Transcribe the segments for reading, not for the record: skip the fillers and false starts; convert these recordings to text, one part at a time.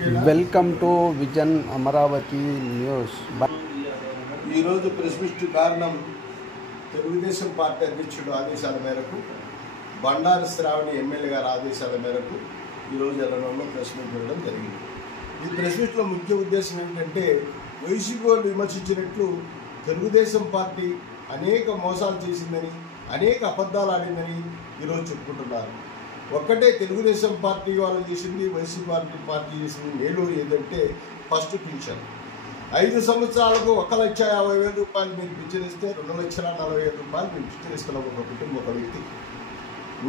Welcome to vision Amaravati news. ఈరోజు press meet కారణం Telugu Desam party అధ్యక్షుడు ఆదేశాల మేరకు బండారు శ్రావణి ఎమ్మెల్యే గారి ఆదేశాల మేరకు ఈరోజు ఎర్రగొండలో ప్రెస్ మీట్ పెట్టడం జరిగింది. ఈ ప్రెస్ మీట్లో ముఖ్య ఉద్దేశం ఏంటంటే వైసీపీ వాళ్ళు విమర్శించినట్లు తెలుగుదేశం పార్టీ అనేక మోసాలు చేసిందని, అనేక అబద్ధాలు ఆడిందని ఈరోజు చెప్పుకుంటున్నారు. ఒక్కటే తెలుగుదేశం పార్టీ వాళ్ళు చేసింది, వైసీపీ పార్టీ చేసింది మేలు ఏదంటే ఫస్ట్ పింఛన్ 5 సంవత్సరాలకు 1,50,000 రూపాయలు మీరు పింఛన్ ఇస్తే 2,40,000 రూపాయలు మీరు పింఛన్ ఇస్తున్నాం ఒక కుటుంబం, ఒక వ్యక్తి.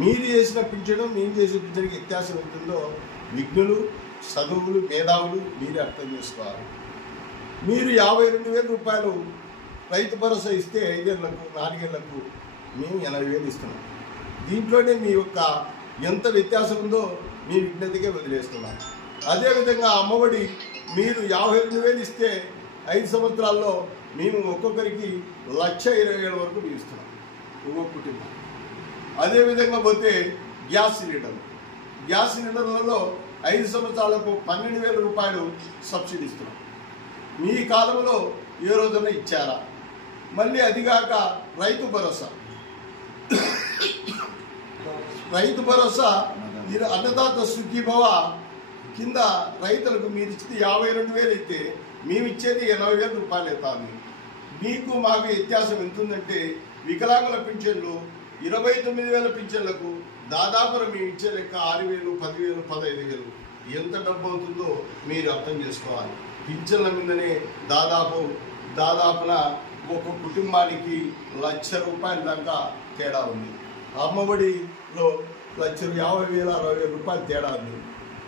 మీరు చేసిన పింఛను మేము చేసిన పింఛన్కి వ్యత్యాసం ఉంటుందో విఘ్నులు, చదువులు, మేధావులు మీరే అర్థం చేసుకోవాలి. మీరు 52,000 రూపాయలు రైతు భరోసా ఇస్తే 5 ఏళ్లకు 4 ఏళ్లకు మేము 80,000 ఇస్తున్నాం. దీంట్లోనే మీ యొక్క ఎంత వ్యత్యాసం ఉందో మీ విజ్ఞతకే వదిలేస్తున్నాం. అదేవిధంగా అమ్మఒడి మీరు 52,000 ఇస్తే 5 సంవత్సరాల్లో మేము ఒక్కొక్కరికి 1,20,000 వరకు మేము ఇస్తున్నాం ఒక్కొక్క కుటుంబం. అదేవిధంగా పోతే గ్యాస్ సిలిండర్లలో 5 సంవత్సరాలకు 12,000 రూపాయలు సబ్సిడీ ఇస్తున్నాం. మీ కాలంలో ఏ రోజున ఇచ్చారా? మళ్ళీ అదిగాక రైతు భరోసా అన్నదాత సుఖీభవ కింద రైతులకు మీరు ఇచ్చేది 52,000 అయితే మేము ఇచ్చేది 80,000 రూపాయలు అవుతుంది. మీకు మాకు వ్యత్యాసం ఎంతుందంటే వికలాంగుల పింఛన్లు 29,000 పింఛన్లకు దాదాపు మేము ఇచ్చే లెక్క 6,000, 10,000, 15,000 ఎంత డబ్బు అవుతుందో మీరు అర్థం చేసుకోవాలి. పింఛన్ల మీదనే దాదాపున ఒక కుటుంబానికి 1,00,000 రూపాయల దాకా తేడా ఉంది. అమ్మఒడిలో 1,50,000, 60,000 రూపాయలు తేడా ఉంది.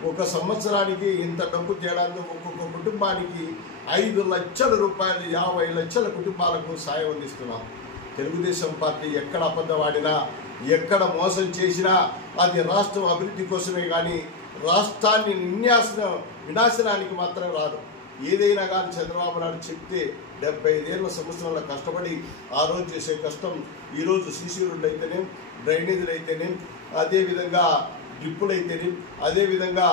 ఒక సంవత్సరానికి ఇంత డబ్బు తేడా ఉంది. ఒక్కొక్క కుటుంబానికి 5 లక్షల రూపాయలు 50 లక్షల కుటుంబాలకు సాయం అందిస్తున్నాం. తెలుగుదేశం పార్టీ ఎక్కడ అబద్ధం ఆడినా, ఎక్కడ మోసం చేసినా అది రాష్ట్రం అభివృద్ధి కోసమే కానీ రాష్ట్రాన్ని వినాశనానికి మాత్రం రాదు. ఏదైనా కానీ చంద్రబాబు నాయుడు చెప్తే 75 సంవత్సరాల కష్టపడి ఆ రోజు చేసే కష్టం ఈరోజు సీసీ రోడ్లు అయితేనేం, డ్రైనేజీలు అయితేనేం, అదేవిధంగా డ్రిప్పులు అయితేనేం, అదేవిధంగా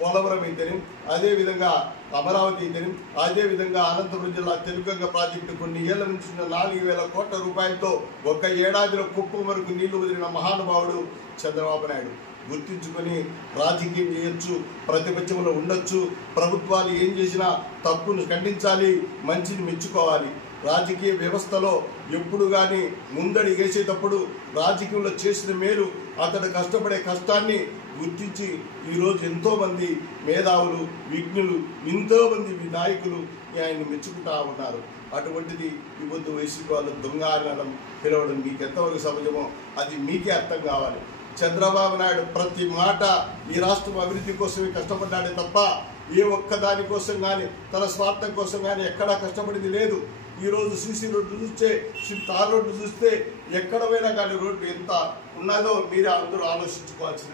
పోలవరం అయితేనేం, అదేవిధంగా అమరావతి అయితేనేం, అదేవిధంగా అనంతపురం జిల్లా తెలుగంగ ప్రాజెక్టు కొన్ని ఏళ్ల నుంచి 4,000 కోట్ల రూపాయలతో ఒక ఏడాదిలో కుప్పం వరకు నీళ్లు వదిలిన మహానుభావుడు చంద్రబాబు నాయుడు. గుర్తించుకొని రాజకీయం చేయొచ్చు, ప్రతిపక్షంలో ఉండొచ్చు. ప్రభుత్వాలు ఏం చేసినా తప్పును ఖండించాలి, మంచిని మెచ్చుకోవాలి. రాజకీయ వ్యవస్థలో ఎప్పుడు కానీ ముందడి వేసేటప్పుడు రాజకీయంలో చేసిన మేలు, అతడు కష్టపడే కష్టాన్ని గుర్తించి ఈరోజు ఎంతోమంది మేధావులు, విఘ్నులు, ఎంతోమంది నాయకులు ఆయన్ని మెచ్చుకుంటా ఉన్నారు. అటువంటిది ఇవ్వద్దు వైసీపీ వాళ్ళు దొంగ అనడం, పిలవడం మీకు ఎంతవరకు సహజమో అది మీకే అర్థం కావాలి. చంద్రబాబు నాయుడు ప్రతి మాట ఈ రాష్ట్రం అభివృద్ధి కోసమే కష్టపడ్డాడే తప్ప ఏ ఒక్క దానికోసం కానీ తన స్వార్థం కోసం కానీ ఎక్కడా కష్టపడింది లేదు. ఈరోజు సీసీ రోడ్డు చూస్తే, తార్ రోడ్డు చూస్తే ఎక్కడ పోయినా కానీ రోడ్డు ఎంత ఉన్నదో మీరే అందరూ ఆలోచించుకోవాల్సిన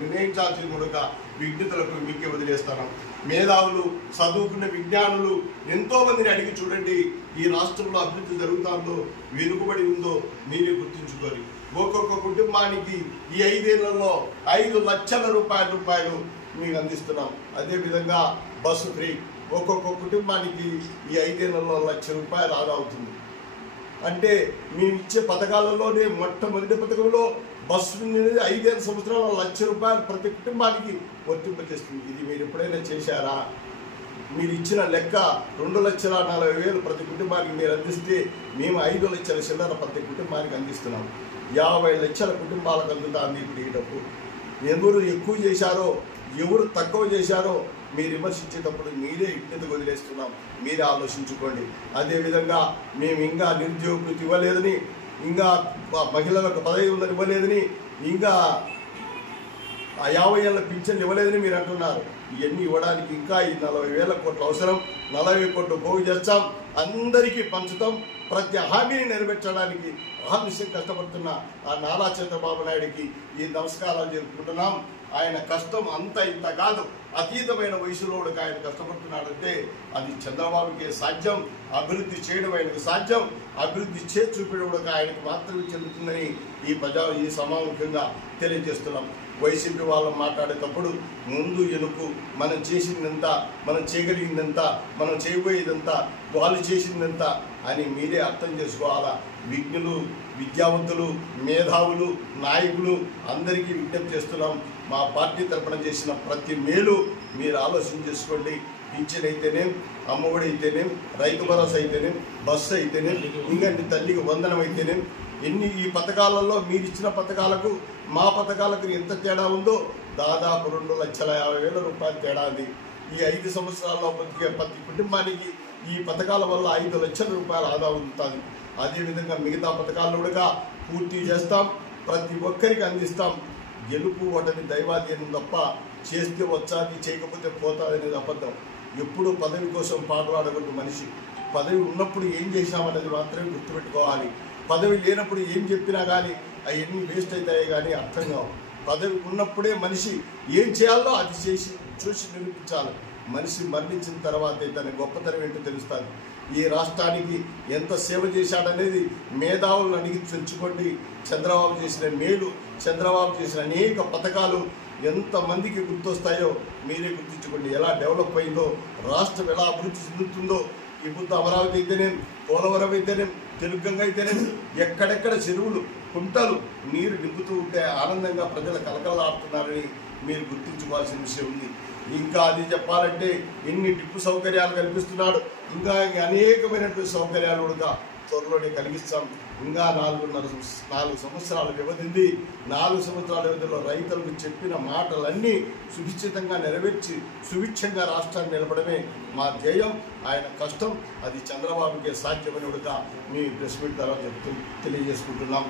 నిర్ణయించాల్సిన కూడా విజ్ఞతలకు మీకే వదిలేస్తాను. మేధావులు, చదువుకున్న విజ్ఞానులు ఎంతోమందిని అడిగి చూడండి. ఈ రాష్ట్రంలో అభివృద్ధి జరుగుతుందో, వెనుకబడి ఉందో మీరే గుర్తుంచుకోవాలి. ఒక్కొక్క కుటుంబానికి ఈ 5 ఏళ్లలో 5 లక్షల రూపాయలు మీకు అందిస్తున్నాం. అదేవిధంగా బస్సు ఫ్రీ ఒక్కొక్క కుటుంబానికి ఈ 5 ఏళ్లలో 1,00,000 రూపాయలు ఆదా అవుతుంది. అంటే మేము ఇచ్చే పథకాలలోనే మొట్టమొదటి పథకంలో బస్సు 5 సంవత్సరాల 1,00,000 రూపాయలు ప్రతి కుటుంబానికి వర్తింపజేస్తుంది. ఇది మీరు ఎప్పుడైనా చేశారా? మీరు ఇచ్చిన లెక్క 2,40,000 ప్రతి కుటుంబానికి మీరు అందిస్తే మేము 5 లక్షల చిల్లర ప్రతి కుటుంబానికి అందిస్తున్నాం. 50 లక్షల కుటుంబాలకు అందుతుంది ఇప్పుడు ఈ డబ్బు. ఎవరు ఎక్కువ చేశారో, ఎవరు తక్కువ చేశారో మీరు విమర్శించేటప్పుడు మీరే విజ్ఞతకు వదిలేస్తున్నాం. మీరే ఆలోచించుకోండి. అదేవిధంగా మేము ఇంకా నిరుద్యోగ వృత్తి ఇవ్వలేదని, ఇంకా మహిళలకు 15,000 ఇవ్వలేదని, ఇంకా 50 ఏళ్ళ పింఛన్లు ఇవ్వలేదని మీరు అంటున్నారు. ఇవన్నీ ఇవ్వడానికి ఇంకా ఈ 40,000 కోట్ల అవసరం. 40 కోట్లు పోగు చేస్తాం, అందరికీ పంచుతాం. ప్రతి హామీని నెరవేర్చడానికి అహర్నిశం కష్టపడుతున్న ఆ నారా చంద్రబాబు నాయుడికి ఈ నమస్కారాలు జరుపుకుంటున్నాం. ఆయన కష్టం అంత ఇంత కాదు, అతీతమైన వయసులో ఆయన కష్టపడుతున్నాడంటే అది చంద్రబాబుకే సాధ్యం. అభివృద్ధి చేయడం ఆయనకు సాధ్యం. అభివృద్ధి చేసి చూపించడం ఆయనకు మాత్రమే చెందుతుందని ఈ సమాముఖంగా తెలియజేస్తున్నాం. వైసీపీ వాళ్ళు మాట్లాడేటప్పుడు ముందు ఎనుకు మనం చేసిందంతా, మనం చేయగలిగిందంతా, మనం చేయబోయేదంతా, వాళ్ళు చేసిందంతా అని మీరే అర్థం చేసుకోవాలా. విజ్ఞులు, విద్యావంతులు, మేధావులు, నాయకులు అందరికీ విజ్ఞప్తి చేస్తున్నాం. మా పార్టీ తరపున చేసిన ప్రతి మేలు మీరు ఆలోచన చేసుకోండి. పింఛన్ అయితేనేం, అమ్మఒడి అయితేనేం, రైతు భరోసా అయితేనేం, బస్సు అయితేనేం, ఇంకా తల్లికి వందనం అయితేనేం, ఈ పథకాలలో మీరు ఇచ్చిన పథకాలకు మా పథకాలకు ఎంత తేడా ఉందో దాదాపు 2,50,000 రూపాయలు తేడా ఉంది. ఈ 5 సంవత్సరాల్లో బతికే ప్రతి కుటుంబానికి ఈ పథకాల వల్ల 5 లక్షల రూపాయల ఆదా ఉంటుంది. అదేవిధంగా మిగతా పథకాలను కూడా పూర్తి చేస్తాం, ప్రతి ఒక్కరికి అందిస్తాం. గెలుపు ఓటమి దైవాధీనం తప్ప చేస్తే వచ్చాది, చేయకపోతే పోతాదనేది అబద్ధం. ఎప్పుడు పదవి కోసం పాటులాడకూడదు మనిషి. పదవి ఉన్నప్పుడు ఏం చేశామనేది మాత్రమే గుర్తుపెట్టుకోవాలి. పదవి లేనప్పుడు ఏం చెప్పినా కానీ అవన్నీ వేస్ట్ అవుతాయి కానీ అర్థం కావు. పదవి ఉన్నప్పుడే మనిషి ఏం చేయాలో అది చేసి చూసి నిరూపించాలి. మనిషి మరణించిన తర్వాతే తన గొప్పతనం ఏంటో తెలుస్తుంది. ఈ రాష్ట్రానికి ఎంత సేవ చేశాడనేది మేధావులను అడిగి తెచ్చుకోండి. చంద్రబాబు చేసిన మేలు, చంద్రబాబు చేసిన అనేక పథకాలు ఎంతమందికి గుర్తొస్తాయో మీరే గుర్తించుకోండి. ఎలా డెవలప్ అయిందో, రాష్ట్రం ఎలా అభివృద్ధి చెందుతుందో. ఇప్పుడు అమరావతి అయితేనేం, పోలవరం అయితేనేం, తెలుగంగ అయితేనేం, ఎక్కడెక్కడ చెరువులు, కుంటలు నీరు నింపుతూ ఉంటే ఆనందంగా ప్రజలు కలకలలాడుతున్నారని మీరు గుర్తించుకోవాల్సిన విషయం ఉంది. ఇంకా అది చెప్పాలంటే ఎన్ని డిప్పు సౌకర్యాలు కల్పిస్తున్నాడు. ఇంకా అనేకమైనటువంటి సౌకర్యాలు కూడా త్వరలోనే కలిగిస్తాం. ఇంకా 4 సంవత్సరాల వ్యవధి ఉంది. 4 సంవత్సరాల వ్యవధిలో రైతులకు చెప్పిన మాటలన్నీ సునిశ్చితంగా నెరవేర్చి సుభిక్షంగా రాష్ట్రాన్ని నిలపడమే మా ధ్యేయం. ఆయన కష్టం అది చంద్రబాబుకే సాధ్యమని కూడా మీ ప్రెస్ మీట్ ద్వారా తెలియజేసుకుంటున్నాం.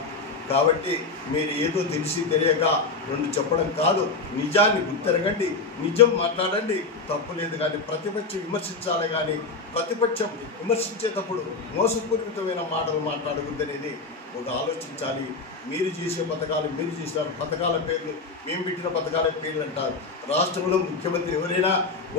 కాబట్టి మీరు ఏదో తెలిసి తెలియక రెండు చెప్పడం కాదు, నిజాన్ని గుర్తెరగండి, నిజం మాట్లాడండి, తప్పు లేదు. కానీ ప్రతిపక్షం విమర్శించాలి, కానీ ప్రతిపక్షం విమర్శించేటప్పుడు మోసపూరితమైన మాటలు మాట్లాడకూడదనేది ఒక ఆలోచించాలి. మీరు చేసే పథకాలు మీరు చేసిన పథకాల పేర్లు, మేము పెట్టిన పథకాల పేర్లు అంటారు. రాష్ట్రంలో ముఖ్యమంత్రి ఎవరైనా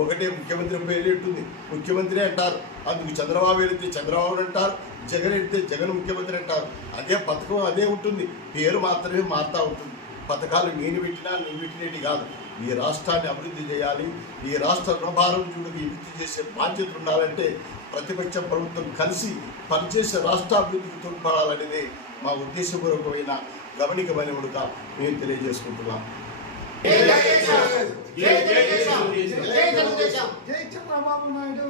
ఒకటే ముఖ్యమంత్రి పేరు ఉంటుంది, ముఖ్యమంత్రి అంటారు. అందుకు చంద్రబాబు వెళితే చంద్రబాబు అంటారు, జగన్ వెళితే జగన్ ముఖ్యమంత్రి అంటారు. అదే పథకం అదే ఉంటుంది, పేరు మాత్రమే మారుతూ ఉంటుంది. పథకాలు నేను పెట్టినా నువ్వు పెట్టినట్టు కాదు. ఈ రాష్ట్రాన్ని అభివృద్ధి చేయాలి, ఈ రాష్ట్ర రుణభారం చూడకి అభివృద్ధి చేసే బాధ్యత ఉండాలంటే ప్రతిపక్ష ప్రభుత్వం కలిసి పనిచేసే రాష్ట్ర అభివృద్ధికి తోడ్పడాలనేది మా ఉద్దేశపూర్వకమైన గమనికమైన కూడా మేము తెలియజేసుకుంటున్నాం. జై చంద్రబాబు నాయుడు.